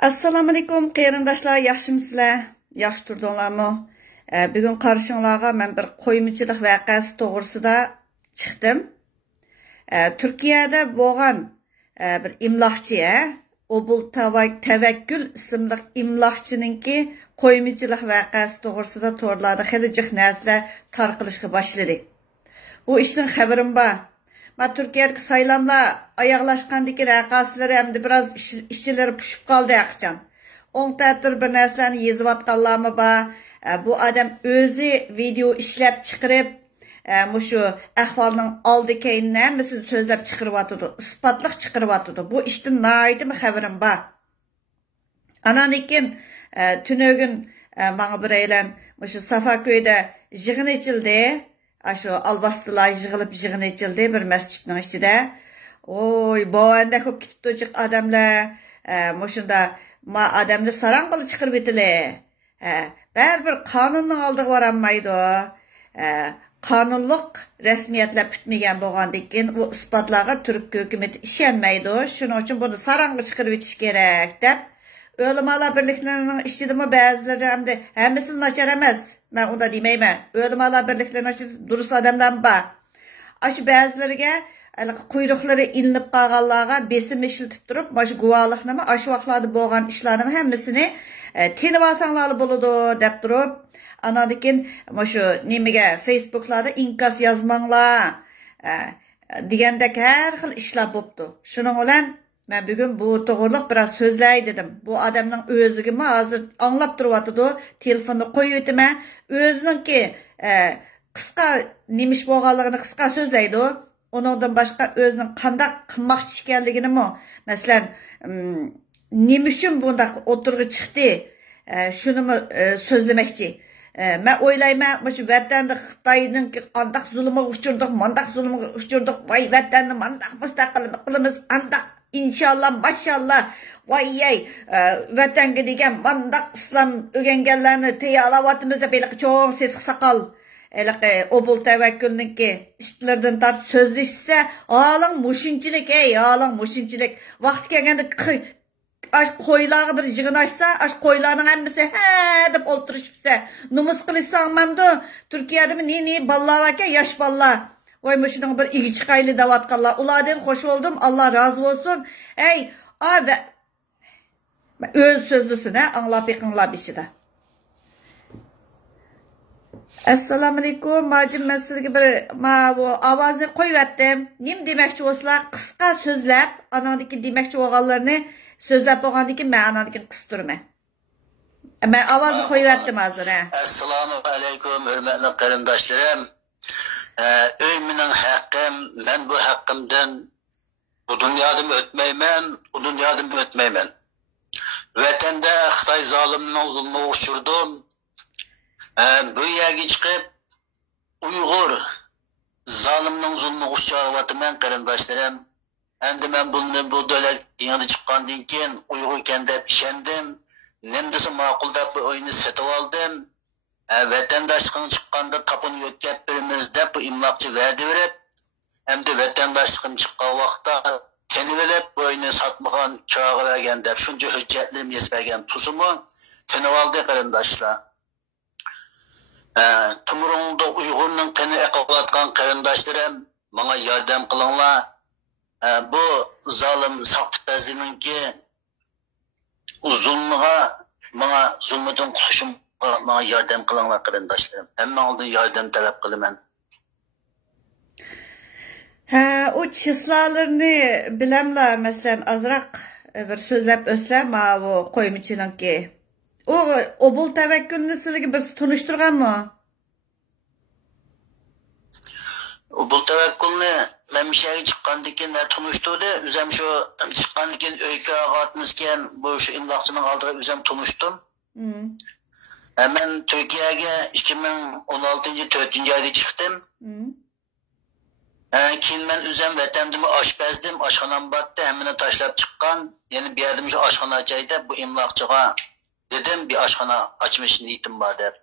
Assalamu alaykum qarindoshlar, yaxshimisizlar? Yaxshi turdinglarmi? Bugun qarshingizga men bir qo'ymichilik voqeasi to'g'risida chiqdim. Turkiyada bo'lgan bir imloqchi, Obul Tavakkul ismli imloqchininki qo'ymichilik voqeasi to'g'risida to'rlarda xili jiq narsalar tarqalishga boshladi. Bu ishning xabarim bor. Ben Türkiye'deki saylamla ayaklaşkandaki rəqasları hem de biraz işçileri puşup kaldı yakçan. On tətür bir nəslərini yezivatqanlarımı var. Bu adam özü video işlep çıkarıp şu əhvalının aldı keyin nəmisini sözləb çıxırıvatıdı. Ispatlıq çıxırıvatıdı. Bu işten naydı mı xəbərim var. Ananikin tünögün bana bir eylem şu Safaköy'de jığın içildi. Aşu albastılar yığılıp içildi bir mescidin içinde. Oy, bu anda çok kitip dojik adamlar. Moşunda adamlar sarangılı çıkır bitili. Bir kanunun aldığı varanmaydı. Kanunluk resmiyetler bitmegen boğandikin o ispatlağa Türk hükümeti işenmeydi. Şunun için bunu sarangılı çıkır bitiş gerek dep. Ölümalar birliklerinin işçidimi bazıları hem de hemesini açar emez. Ben onda demeyim. Ölümalar birliklerinin açıdı durus adamdan var. Aşı bazılarıga kuyrukları ilinip qalğanlarga besim işiltip durup, başı guvalıqnamı, aşı vaxtlarda boğan işlerini hemesini tenip alsanlarlı buludu dep durup, anadikin şu nemege Facebook'larda inkas yazmanlar degендek her xil işler boptu. Şunun olan ben bugün bu doğruluk biraz sözley dedim. Bu adamın özügümü hazır anlap duruvatıdı. Telefonu koyuyutime. Özünün ki kıska nemiş boğalığını kıska sözleydi o. Ondan başka özünün kandak kılmakçı şikerliğini mi? Mesela nemişim bunda oturgu çıktı. Şunu mu sözlemekçi. Ben oylayma şu vatanda Xitay'nın kandak zulümü uçurduk, mandak zulümü uçurduk. Vay vatanda mandak müstakilimiz andak. İnşallah, maşallah, vay yay, vatanga degen mandak İslam ögengenlerini teye alavatımızda belki çoğun ses sakal. Obul Tavakkül'ninki işçilerden tart sözleşse, alın muşinçilik, alın muşinçilik. Vakti kelgende koylağı bir jığın açsa, koylarının hemmesi he dep olturuşupsa, numus kılışsan mamdu, Türkiye'de mi ne ballar varken yaş ballar. Vay müşünün bir iyi çıkaylı davatkallar. Uladın hoş oldum. Allah razı olsun. Ey abi öz sözlüsün anlap yakınla bir şey de. Assalamu alaikum. Macim ben sizge bir avazı koyuverdim. Nim demekçi olsa kıska sözlep anadaki demekçi oğallarını sözlep oğandaki ben anadaki kıstırma. Ben avazı koyuverdim hazır. Assalamu alaikum hürmetli karındaşlarım. Öyümünün hakkım, ben bu hakkımdan bu dünyadan ötmeymen, o dünyadan ötmeymen. Vatanda Xitay zaliminin zulmü uçurdum. Bu yerge çıkıp Uygur zaliminin zulmü uçuravatım karındaşlarım. Hem de ben bu devlet yanı çıkkandan keyin Uygur kendip işendim. Nemdesi makul da bu oyunu setip aldım. Vatandaşlığın çıkkanda tapın ötkep birimizde bu imlakçı verdi verip hem de vatandaşlığın çıkkan vakta tenivelep bu oyunu satmağın kirağı vergen der. Şunca hüccetlerim yesbergen tuzumu tenivaldı karındaşlar. Tumurunda Uygur'un teni ekalatkan karındaşlarım bana yardım kılınlar. Bu zalim saktipezliğinin ki zulmüne bana zulmüden kutuşum bana yardım kılınlar karındaşlarım. Hemen aldığın yardım talep kılımın. O çıslalarını bilemler mesela azrak bir sözlep öslem o koymuçunun ki. Obul Tavakkül'ünü sizge bir tunuşturgan mı? Obul Tavakkül'ünü ben bir şeye çıkkandıkken de tunuşturdu. Üzem şu çıkkandıkken öykü ağatmışken bu şu imlakçının aldığı üzem tunuştum. Hemen Türkiye'ye 2016 4. ayda çıktım. Keyin ben üzem vatanımı aşpezdim, aşxanam battı, hemen taşlap çıkkan. Yani bir yerdim şu aşxana açaydı, bu imlakçığa dedim bir aşxana açmış niyetim var der.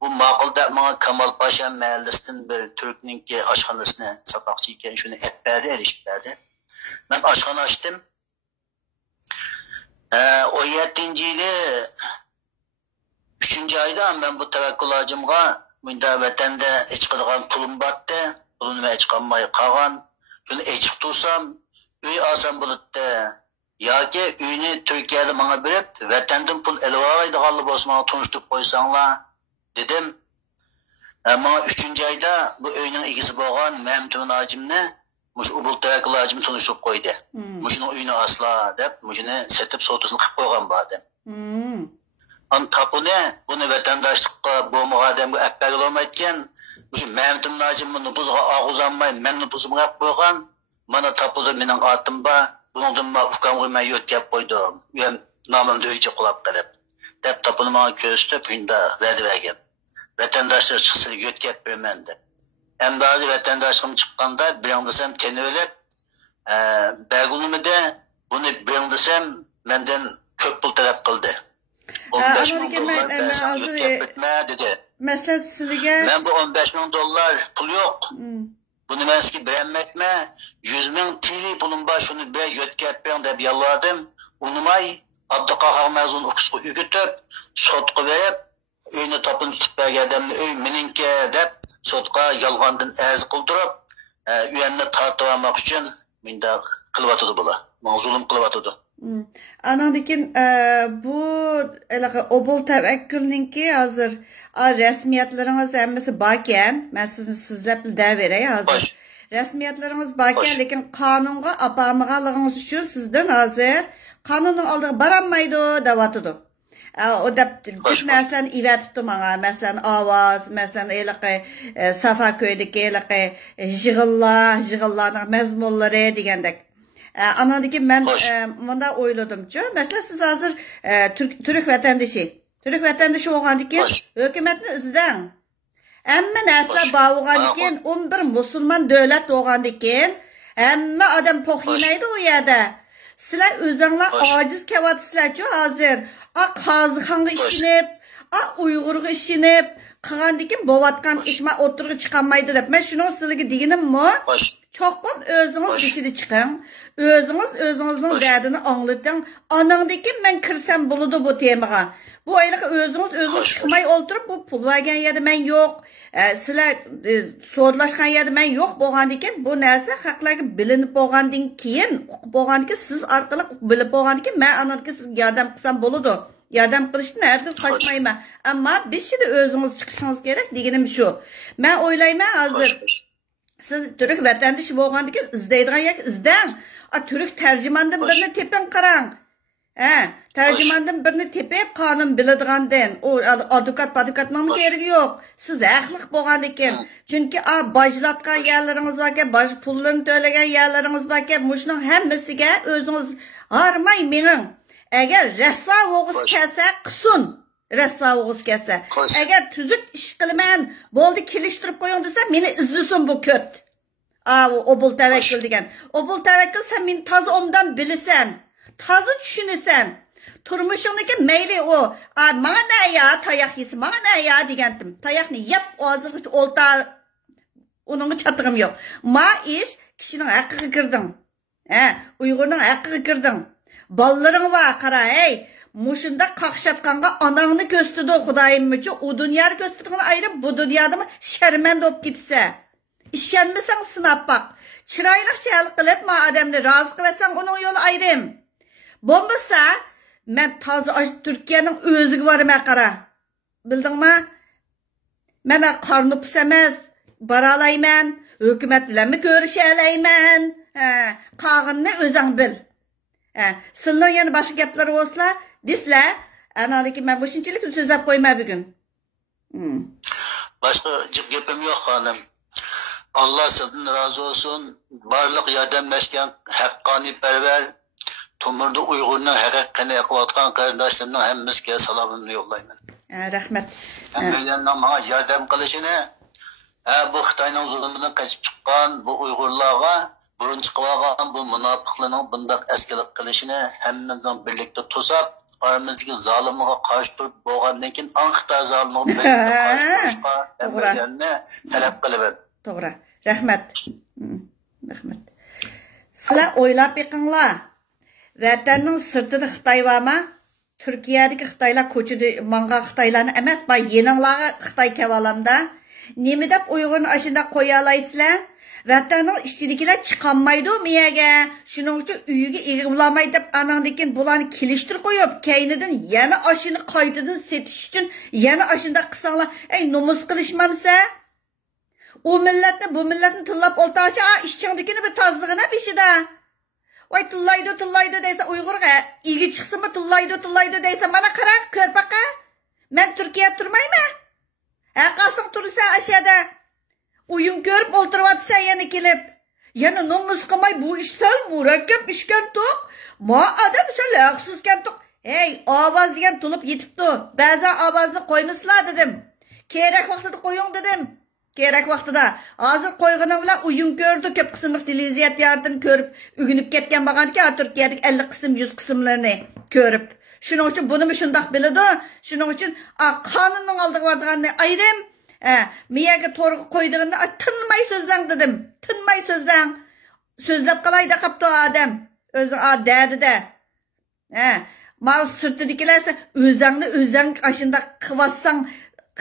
Bu makulda bana Kamal Paşa mahallesinden bir Türk'ün ki aşxanasını sapakçıyken şunu etberdi, erişberdi. Ben aşxana açtım. O yeti ben bu tevekkül hacımga bunda vatanda ichqirgan pulum batdı. Pulunu ichqanmay qolgan. Şunu ichib tursam, uy olsam bo'ladi. Yoki uyni Turkiyada bana berib, vatandan pul elib oladiganlar bo'lsa, bana tunishtirib qo'ysanglar, dedim. Ama 3. ayda bu uyning egisi bo'lgan Mamtun hacimni, mush Ubul tevekkül hacim tunishtirib qo'ydi. Mushning uyini asla deb, mushini setib sotusini qilib qo'ygan bo'dim. An tapını bunu vatandaşlıkka bo'lmagan odamga appaga olmaydigan, mush Mamtun hacim buni buzga og'uzlanmay, men buzimga qo'yib qo'ygan. Mana tapıda mening otim bor. Bundan ma ukamga men yo'tkab qo'ydim. Men nomimda uyga qulab qilib. Deb tapını menga ko'rsatib, bunda va'da bergan. Vatandaşlar chiqsa yo'tkab beraman deb. Endi hozir vatandaşligim chiqqanda biring desam teni o'lib, bag'ulmida buni biring desam mendan ko'p pul talab qildi. 15 ming dollar yo'tkab bitma dedi. Masalan sizga men bu 15 ming dollar pul yo'q. Bunu ben eski beğenmekme, 100 bin TL pulum var, şunu bir yotkab bering deb yalvardım. Unumay, Abdülqahar mezun okusku ügütüp, sotku verip, uyni topun tutib berganimni uy meninki deb, sotqa yalg'ondan az qildirib, uyamni tortib olmoq uchun menda qilyotdi bular. Menga zulm qilyotdi. Anandikin bu Obul tevekkülninki hozir resmiyatlarınız hammasi barkan. Men sizni sizlab beray hozir. Resmiyatlarınız barkan, lekin qonunga apamaganligingiz uchun sizdan hozir qonunning oldiga borolmaydi deyotdi. O deb jiq narsalarni ivatibdi menga. Masalan, ovoz, masalan, Safaköydagi yig'illarning mazmunlari degandek. Anadaki ben bunda oyladım-cu. Mesela siz hazır Türk vatandaşı olğandikin hökumətni izdən. Əmmə nəslə bağlanğandikin 11 musulman dövlət olğandikin əmmə adam poxinaydı o yerdə. Sizlər özünlər aciz kəvatsizlər-cu hazır. Qazıxanğa işinib, Uygurğa işinib, qılğandikin bovatqan işmə oturğu çıxanmaydı deb. Mən şunu sizlərə deyinim-mi? Çoxum özünüz dişini çıxın. Özünüzün dərdini anlatın. Anandakı mən kirsəm buludu bu temağa. Bu aylık özünüz çıxmay oturup bu pul vergen yerde mən yox. Sizlər so'rlashgan yerde mən yox bo'lgandikin, bu narsa haqlarga bilinib bo'lgandan keyin, uqib bo'lgandan siz orqali bilib bo'lgandan mən anandakı sizga yordam qilsam bo'ladi. Yordam qilishdan hargiz qochmayman. Ammo beshida o'zingiz chiqishingiz kerak deganim shu. Men o'ylayman hozir siz Türk vatandaşı bo'lgandan izlaydigan yoki izdan. Türk tercümandan birini tepin qarang. Tercümandan birini tepib qonun biladigandan, o advokatning keragi yo'q. Siz haqliq bo'lgandan, chunki bajlatgan yerlaringiz borki, baj pullarni to'lagan yerlaringiz borki, mushning hammasiga o'zingiz harmay mening. Agar rasvo o'g'iz kelsa, qilsin. Rasvo o'g'iz kelsa. Agar tuzuk ish qilman, bo'ldi kelishtirib qo'ying desa, meni izlasin bu ko't. Obul tevekkül degan. Obul tevekkül sen meni toza omdan bilasan. Toza tushunsan. Turmushingdagi mayli o. Mana ne ya tayoq yesi, mana ne ya degandim. Tayoqni yeb og'zingga olta uning chatig'im yo'q. Ma ish kishining haqqiga kirding. Uyg'urning haqqiga kirding. Ballalaring va qara, ey, mushunda qaqshatqanga onangni ko'stidi Xudoyimcha, u dunyoni ko'stidigini ayirib, bu dunyoda sharmanda bo'lib ketsa. İşenmesen sınap bak. Çıraylık çaylık qilib ma adamni razı qilsang uning yo'li ayrim. Bo'lmasa men toza Turkiyaning o'ziga borman qara. Bildingmi? Mena qarnupus emas, bora olayman, hukumat bilanmi ko'risha olayman. Qog'inni o'zing bil. Sizlar yana boshqa gaplar bo'lsa, deslar, anadaki men bu shunchalik so'zlab qo'yma bugun. Boshqa gapim yo'q xonim. Allah sizden razı olsun. Barlık yardımlaşken hakkaniperver, Tumurda Uygur'un hakkını yapıvatkan kardeşlerimden hemmizge salamını yollayın. Rahmet. Hem bana yardım kılışını, bu Xitayning zulmünden kaçıp çıkan bu Uygurlarga, burun çıkıvagan bu münafıklığının bundak eskilik kılışını hemmizden birlikte tutsap, aramızdaki zalimliğe karşı durup boğandan keyin Xitay zalimliğe birlikte karşı duruşqa hemmelerine talep kılıver. Doğru. Rahmet. Rahmet. Sizlar o'ylab beqinglar. Vatanning sirtida Xitoy bormi? Türkiye'deki Xitaylar koçuda manga Xitaylarni emas, ba yeninglarga Xitay kevalamda. Nemi dep Uyg'urni aşında qo'yalaysizlar? Vatanning ichidagilar chiqolmaydi miyaga. Shuning uchun uyiga ig'iblamay deb anandikin bularni kelishtirib qo'yib, keynidan yana ashini qaytadan setish uchun yana ashinda qilsanglar, ey nomus qilishmamsa? O millatni bu millatni tillab oltachi, ishchingdikini bir tozlig'ini beshida. Voy tillaydi deysa Uyg'urga igi chiqsinmi tillaydi deysa mana qara ko'rpaqa. Men Turkiya turmayman. Qasım tursa aşağıda uyum görüp oturuvatsa yana kelip. Yana nomus qilmay bu ish sal murakkab ishkan to'q. Ma adam sal haqsizkan to'q. Hey, ovoz degan to'lib yetibdi. Ba'zan ovozni qo'ymisizlar dedim. Kerak vaqtida qo'ying dedim. Kerak vaqtida. Hozir qo'yganim bilan uyum ko'rdi, ko'p qismli televiziya teatrini ko'rib, ugunib ketgan bo'lganki, Turkiyadagi 50 qism, 100 qismlarini ko'rib. Shuning uchun buni shundoq biladi. Shuning uchun qonunning oldiga borganini ayrim miyaga to'g'ri qo'ydiganda tinmay so'zlang dedim. Tinmay so'zlang. So'zlab qalayda qapti odam. O'zi dadida. Ma sirtidikilar o'zing ashunda qilvatsang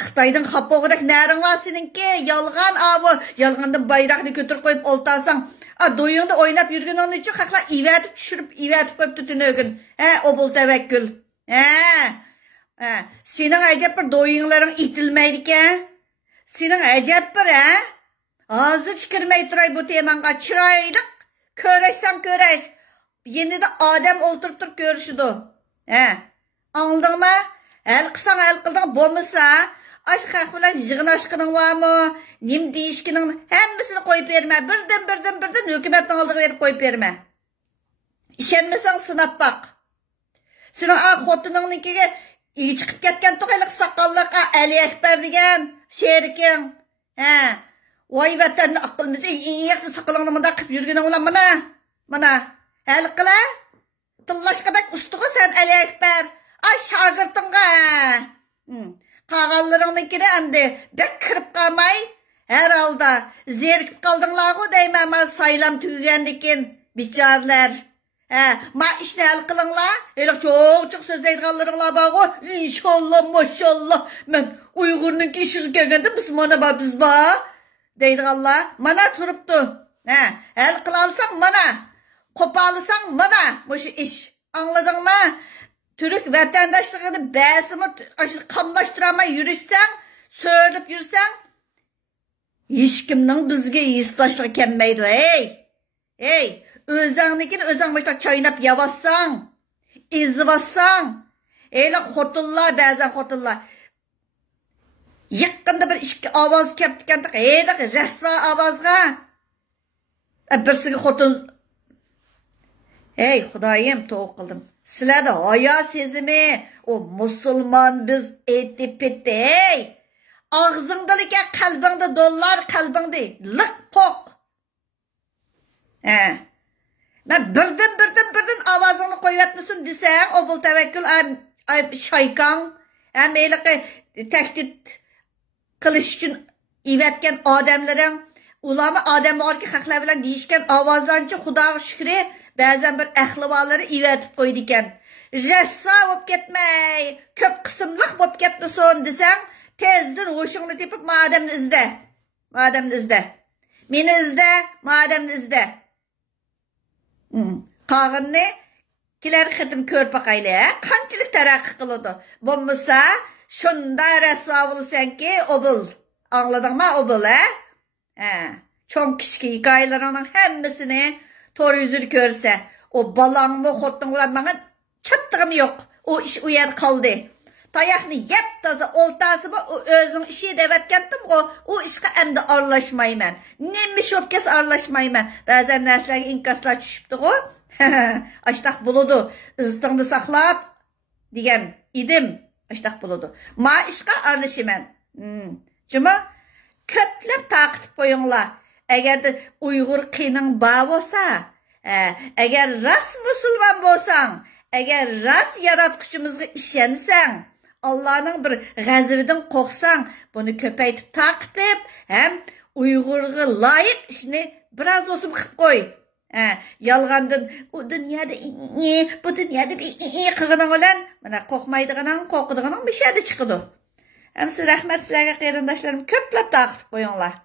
Xitoydan xapog'idek naring var seninki. Yolg'on yolg'ondan bayroqni ko'tarib qo'yib oltasang, do'yingda o'ynab yurganingni uchun haqlar ivatib tushirib qo'yibdi tunogin. Obul tavakkul. Sening ajab bir do'yinglaring itilmaydi ekan. Sening ajab bir hozir kirmay turay bu temanga chiroyli ko'rashsam ko'rash. Yenida odam o'ltirib turib ko'rishidi. Anladingmi? Hal qilsang hal qilding bo'lmasa, ash xalq bilan yig'nashqining bormi? Nim deyishkining hammasini qo'yib berma. Birdan hukumatning oldiga berib qo'yib berma. Ishonmasang sinab baq. Sening xotiningnikiga chiqib ketgan to'qayliq soqolliq Ali Akbar degan sheriking. Voy vatanni aqlimizni iyaqni soqolingni bunda qilib yurganing bilan mana hal qila. Tillashqa bak ustiga sen Ali Akbar. Şagirdinga. Qağallarınınkini endi bek kirib qalmay, her halda zerikib qaldinglar-ku deyman, ma saylam tugagandikin bichorlar. Ma ishni hal qilinglar. Elə çox so'zlaydiganlaringlar bor-ku. İnşallah, maşallah. Men Uyg'urninki ishiga kelganda biz bor deydiganlar. Mana turibdi. Hal qila olsang mana, qo'polsang mana shu ish. Angladingmi? Türk vatandaşlığını bəsimi qamlaştıramay yürüysən, söylüp yürüsən, hiç kimning bizga yisdaşlığı kelmaydi. Ey, özіңnikini özің başta çaynap yavassang, izvassang, eyli xotinlar, ba'zan xotinlar, yıqqında bir ishki ovoz keptikandiq, eyli rasva ovozga, birsiga xotin, ey, Xudoyim, to'q qildim. Sizlarda haya sezimi, o musulmon biz etip etti, ağzındalike kalbinde dollar, kalbinde lık pok. Ben birden avazını koyuvatmışsın desen, o bul tevekkül şaykan, meyliqi tehdit kılış için ivetken adamların, ulama adam var ki haqlar bilan deyishken avazlanchi Xudoga shukri, ba'zan bir ahlivalari ivetib qo'ydi ekan. Rassa bo'lib ketmay, ko'p qismliq bo'lib ketmasin desang, tezdan ho'shingni tepib madamni izda. Meni izda, madamni izda. Qog'inni kelar xitim ko'rib boqayli, qanchalik taraqqiy qiladi. Bo'lmasa, shunda rassa bo'lsanki, obul. Angladingmi, obul, Çoğun kişki hikayelerinin hemmisini to'g'ri yuzini ko'rsa, o balangmi xotin bilan menga chattığım yok. O iş u yer qoldi. Tayoqni yeb toza o'ltasimi o'zing ishi devatgandim, o ishga endi aralashmayman. Nima shopkasi aralashmayman. Ba'zan narsalarga inkaslar tushibdi-ku. Ashtaq bo'ladi. Iztingni saqlab degan edim. Ashtaq bo'ladi. Ma ishga aralashiman. Juma köplep taqitib qo'yinglar. Agar Uyg'ur qining bor bo'lsa, agar ras musulmon bo'lsang, agar ras yaratquchimizga ishonsang, Allah'ning bir g'azabidan qo'rqsang, buni ko'paytib taqitib, ham Uyg'urga loyiq ishni biroz o'sim qilib qo'y. Yalğandın o dünyada bu dünyada bir qığının olan mana qoqmaydiğinin qoqıdığının bir şeyde çıkıdı. Hamsi rahmet sizlərə qeyrindaşlarım köplab dağıtıb qoyunlar.